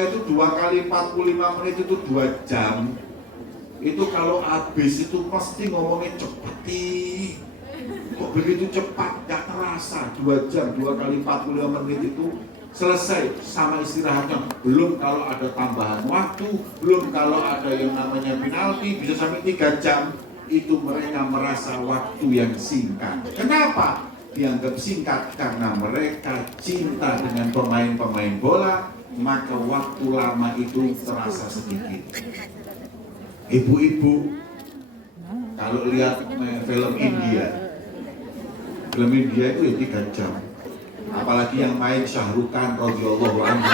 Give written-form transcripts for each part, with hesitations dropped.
itu 2 kali 45 menit itu 2 jam. Itu kalau habis itu pasti ngomongnya cepet. Kok begitu cepat, gak terasa 2 jam, 2 kali 45 menit itu selesai sama istirahatnya. Belum kalau ada tambahan waktu, belum kalau ada yang namanya penalti, bisa sampai 3 jam. Itu mereka merasa waktu yang singkat. Kenapa? Dianggap singkat karena mereka cinta dengan pemain-pemain bola, maka waktu lama itu terasa sedikit. Ibu-ibu kalau lihat film India itu ya 3 jam. Apalagi yang main Shahrukh Khan radhiyallahu anhu.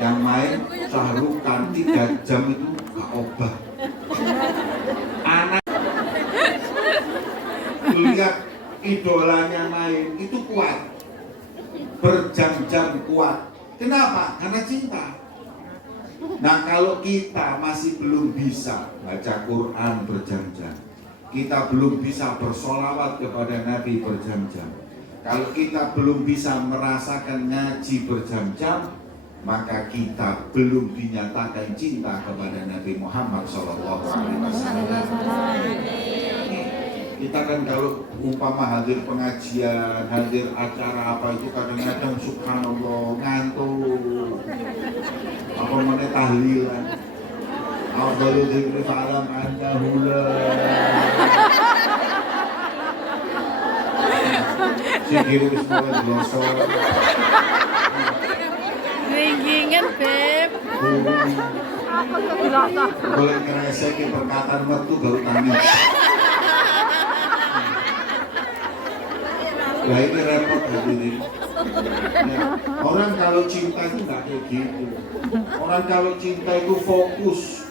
Yang main Shahrukh Khan 3 jam itu gak obah. Anak lihat idolanya main itu kuat, berjam-jam kuat. Kenapa? Karena cinta. Nah, kalau kita masih belum bisa baca Quran berjam-jam, kita belum bisa bersolawat kepada Nabi berjam-jam, kalau kita belum bisa merasakan ngaji berjam-jam, maka kita belum dinyatakan cinta kepada Nabi Muhammad SAW. Kita kan kalau umpama hadir pengajian, hadir acara apa itu kadang-kadang subhanallah ngantuk. Apa mana tahlilan? Afdalu dzikri fa'lam annahu la. Sikiru bismillah glosor. Ringgingan, Beb. Boleh ngeresek perkataan metu baru tangis. Nah ini repot hadirin. Ya, orang kalau cinta itu nggak kayak gitu. Orang kalau cinta itu fokus,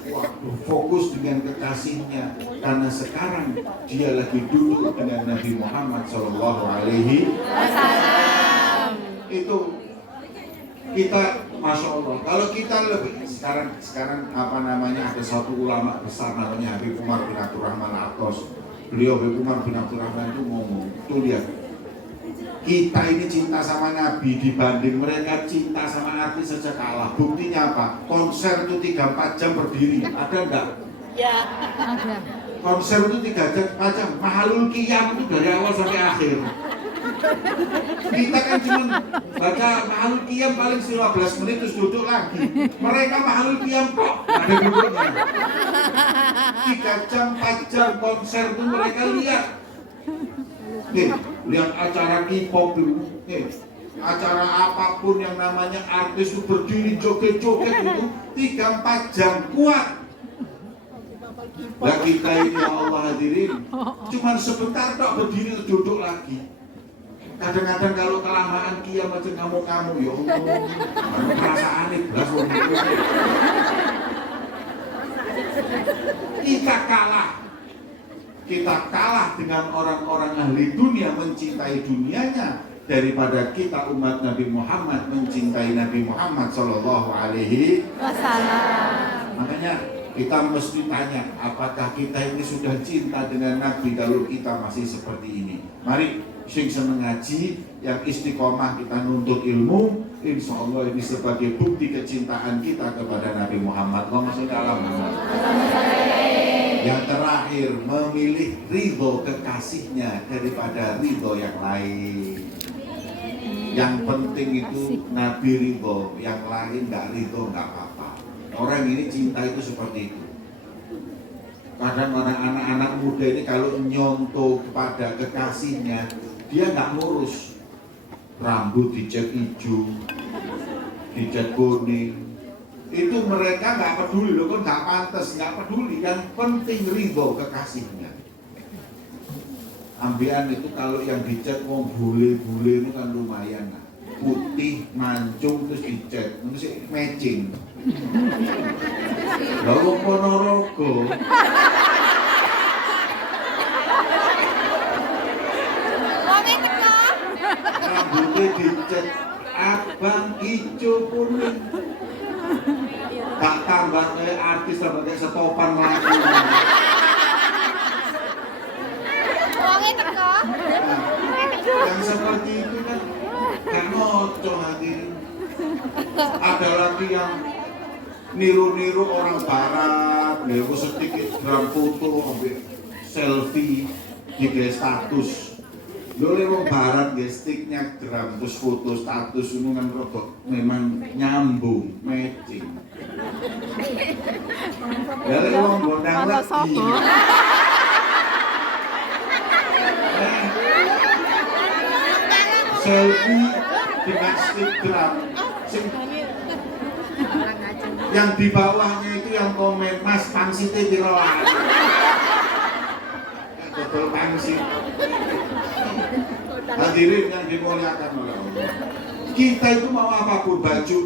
fokus dengan kekasihnya. Karena sekarang dia lagi duduk dengan Nabi Muhammad SAW. Itu kita, masya Allah. Kalau kita lebih sekarang apa namanya, ada satu ulama besar namanya Habib Umar bin Abdurrahman Atos. Beliau Habib Umar bin Abdurrahman itu ngomong, tuh lihat. Kita ini cinta sama Nabi dibanding mereka cinta sama artis saja kalah. Buktinya apa? Konser itu 3-4 jam berdiri. Ada enggak? Ya, ada. Konser itu 3-4 jam. Mahalul Qiyam itu dari awal sampai akhir. Kita kan cuma baca Mahalul Qiyam paling 15 menit terus duduk lagi. Mereka Mahalul Qiyam kok ada duduknya. 3 jam, 4 jam konser itu mereka lihat. Nih, lihat acara K-pop itu, acara apapun yang namanya artis itu berdiri joget-joget itu 3-4 jam kuat. Nah kita ini ya Allah hadirin, cuman sebentar tok berdiri terus duduk lagi. Kadang-kadang kalau kelamaan Qiyam aja ngamuk-ngamuk, ya Allah, perasaan ini belas kita kalah dengan orang-orang ahli dunia mencintai dunianya daripada kita umat Nabi Muhammad mencintai Nabi Muhammad Sallallahu Alaihi Wasallam. Makanya kita mesti tanya, apakah kita ini sudah cinta dengan Nabi kalau kita masih seperti ini? Mari sing seneng ngaji, yang istiqomah kita nuntut ilmu, insya Allah ini sebagai bukti kecintaan kita kepada Nabi Muhammad. Yang terakhir, memilih ridho kekasihnya daripada ridho yang lain. Yang penting itu Nabi ridho, yang lain nggak ridho nggak apa-apa. Orang ini cinta itu seperti itu. Kadang orang anak-anak muda ini kalau nyontoh kepada kekasihnya, dia nggak ngurus. Rambut dicat hijau, dicat kuning. Itu mereka nggak peduli, loh kan nggak pantas, nggak peduli. Yang penting ridho kekasihnya. Ambian itu kalau yang dicat mau bule-bule itu kan lumayan lah. Putih, mancung, terus dicat, itu sih matching. Lalu Ponorogo. Rambutnya dicat abang, hijau, kuning. Tak tambah kayak artis, tambah kayak setopan lagi. Yang seperti itu kan gak ngocok hadirin. Ada lagi yang niru-niru orang barat, niru sedikit gram foto, ambil selfie di status. Lho orang barat ya sticknya gram terus foto status ini kan rodok memang nyambung, matching. Ya lek wong gondang lagi. Selfie dengan stick gram. Yang di bawahnya itu yang komen Mas pangsite piroan. Betul pangsit. Hadirin yang dimuliakan oleh Allah. Kita itu mau apapun baju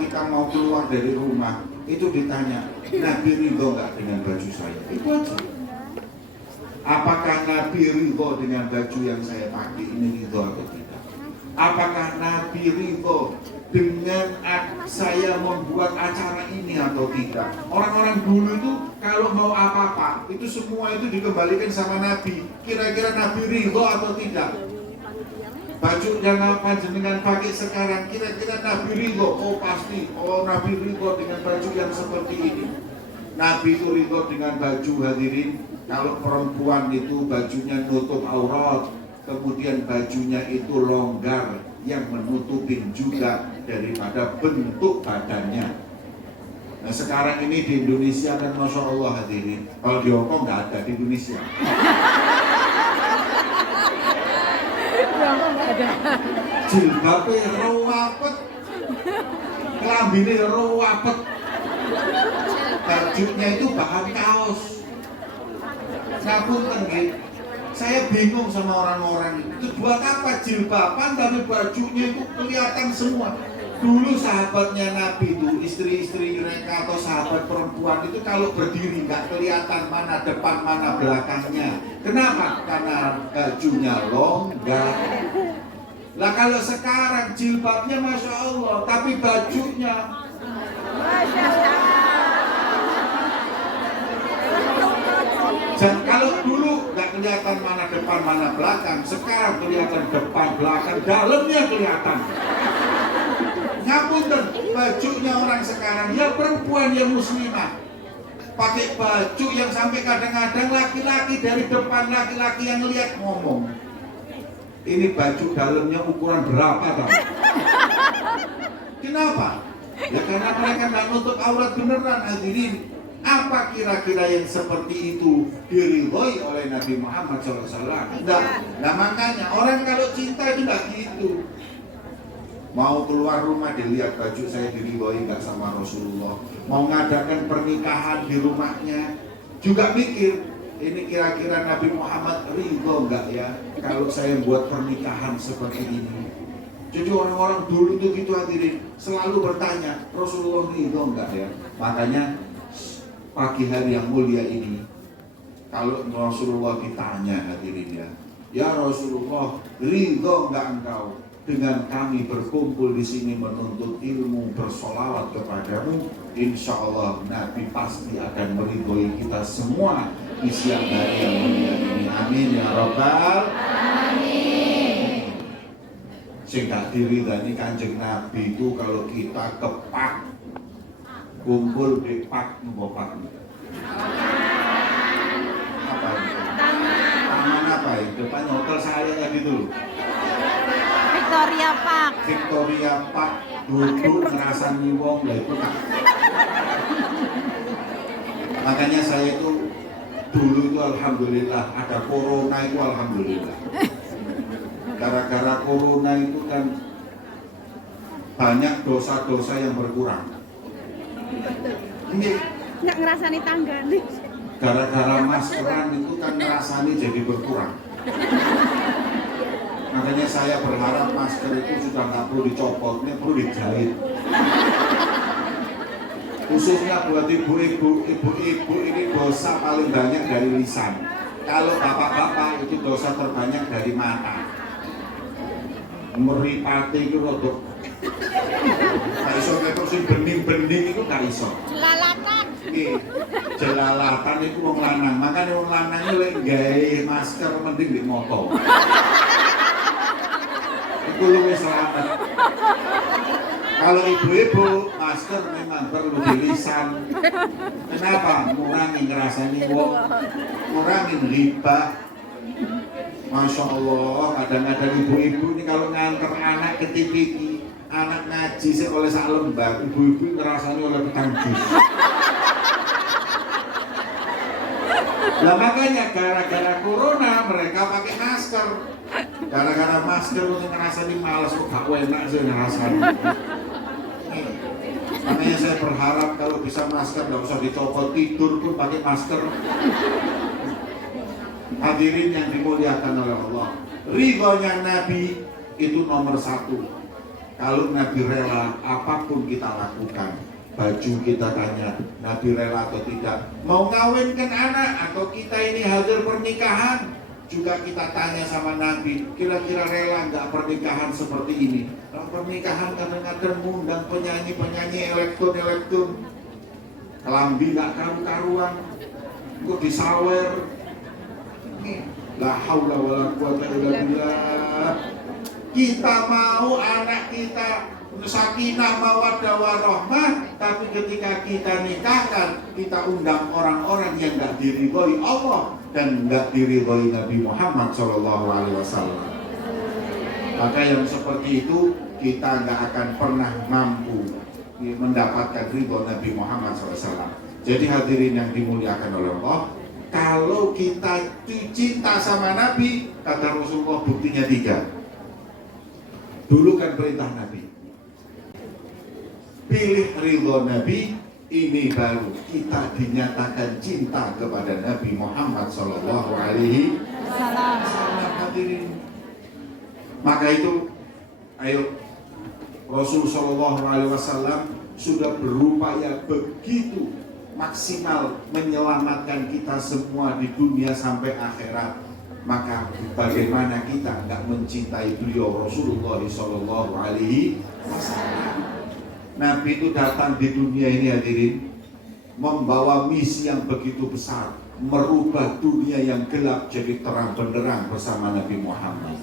kita mau keluar dari rumah itu ditanya Nabi ridho nggak dengan baju saya? Itu aja. Apakah Nabi ridho dengan baju yang saya pakai ini ridho atau tidak? Apakah Nabi ridho dengan saya membuat acara ini atau tidak? Orang-orang dulu itu kalau mau apa-apa itu semua itu dikembalikan sama Nabi. Kira-kira Nabi ridho atau tidak? Baju yang apa jenengan pakai sekarang kira-kira Nabi ridho? Oh pasti, oh Nabi ridho dengan baju yang seperti ini. Nabi itu ridho dengan baju hadirin. Kalau perempuan itu bajunya nutup aurat, kemudian bajunya itu longgar yang menutupin juga daripada bentuk badannya. Nah sekarang ini di Indonesia kan Masya Allah hadirin. Kalau di Hongkong nggak ada di Indonesia. Jilbabnya rawapet, kelambine rawapet, bajunya itu bahan kaos. Ngapunten nggih. Saya bingung sama orang-orang itu buat apa jilbaban tapi bajunya itu kelihatan semua. Dulu sahabatnya Nabi itu istri-istri mereka atau sahabat perempuan itu kalau berdiri nggak kelihatan mana depan mana belakangnya. Kenapa? Karena bajunya longgar. Lah kalau sekarang jilbabnya Masya Allah tapi bajunya Masya Allah. Dan kalau dulu nggak kelihatan mana depan mana belakang, sekarang kelihatan depan belakang, dalamnya kelihatan. Ngapunten, bajunya orang sekarang ya perempuan yang muslimah pakai baju yang sampai kadang-kadang laki-laki dari depan laki-laki yang lihat ngomong, ini baju dalamnya ukuran berapa tau? Kenapa? Ya karena mereka nggak nutup aurat beneran hadirin. Apa kira-kira yang seperti itu diridhoi oleh Nabi Muhammad SAW? Nah makanya orang kalau cinta itu nggak gitu. Mau keluar rumah dilihat baju saya diridhoi nggak sama Rasulullah. Mau ngadakan pernikahan di rumahnya juga mikir ini kira-kira Nabi Muhammad ridho nggak ya kalau saya buat pernikahan seperti ini. Jadi orang-orang dulu tuh gitu hadirin selalu bertanya Rasulullah ridho nggak ya. Makanya pagi hari yang mulia ini kalau Rasulullah ditanya hadirin ya Rasulullah ridho nggak engkau dengan kami berkumpul di sini menuntut ilmu bersolawat kepadamu? Insya Allah Nabi pasti akan meridhoi kita semua di siang hari yang mulia ini. Amin ya Rabbal Amin. Sing gak diridhani Kanjeng Nabi itu kalau kita kepak kumpul di pak apa itu? Taman apa itu? Depan hotel saya tadi dulu. Victoria Park. Victoria Park duduk ngerasani wong lah itu kan. Makanya saya itu dulu itu alhamdulillah ada corona itu alhamdulillah. Gara-gara corona itu kan banyak dosa-dosa yang berkurang. Ini Nggak ngerasani tangga nih. gara-gara maskeran itu kan ngerasani jadi berkurang. Makanya saya berharap masker itu sudah nggak perlu dicopot, ini perlu dijahit. Khususnya buat ibu-ibu ini dosa paling banyak dari lisan. Kalau bapak-bapak itu dosa terbanyak dari mata. Meripati itu rodok. Gak iso terus bening-bening itu gak iso. Jelalatan. Jelalatan itu wong lanang. Makanya wong lanang itu lek gawe masker mending di motor. Itu lebih selamat. Kalau ibu-ibu, masker memang perlu dilisan. Kenapa? Ngurangi ngerasani wong, ngurangin riba. Masya Allah, kadang-kadang ibu-ibu ini kalau nganter anak ke TV, anak ngaji sih oleh sak lembar, ibu-ibu ngerasani oleh petang jus. Nah makanya gara-gara corona mereka pakai masker. Gara-gara masker untuk ngerasani malas kok gak enak sih ngerasani. Makanya saya berharap kalau bisa masker nggak usah dicopot, tidur pun pakai masker. Hadirin yang dimuliakan oleh Allah, ridhonya Nabi itu nomor satu. Kalau Nabi rela apapun kita lakukan. Baju kita tanya, Nabi rela atau tidak. Mau ngawinkan anak atau kita ini hadir pernikahan, juga kita tanya sama Nabi, kira-kira rela nggak pernikahan seperti ini? Kalau pernikahan kadang-kadang mengundang penyanyi-penyanyi elektron, kelambi nggak karu-karuan, kok disawer. La haula wala quwata illa billah. Kita mau anak kita sakinah mawaddah warahmah, tapi ketika kita nikahkan, kita undang orang-orang yang nggak diridhoi Allah dan nggak diridhoi Nabi Muhammad SAW. Maka yang seperti itu kita nggak akan pernah mampu mendapatkan ridho Nabi Muhammad SAW. Jadi hadirin yang dimuliakan oleh Allah, kalau kita cinta sama Nabi, kata Rasulullah buktinya 3. Dulu kan perintah Nabi, pilih ridho Nabi, ini baru kita dinyatakan cinta kepada Nabi Muhammad Sallallahu Alaihi Wasallam. Hadirin, maka itu, ayo, Rasul Sallallahu Alaihi Wasallam sudah berupaya begitu maksimal menyelamatkan kita semua di dunia sampai akhirat. Maka bagaimana kita nggak mencintai beliau Rasulullah Sallallahu Alaihi Wasallam? Nabi itu datang di dunia ini hadirin, membawa misi yang begitu besar, merubah dunia yang gelap jadi terang benderang bersama Nabi Muhammad.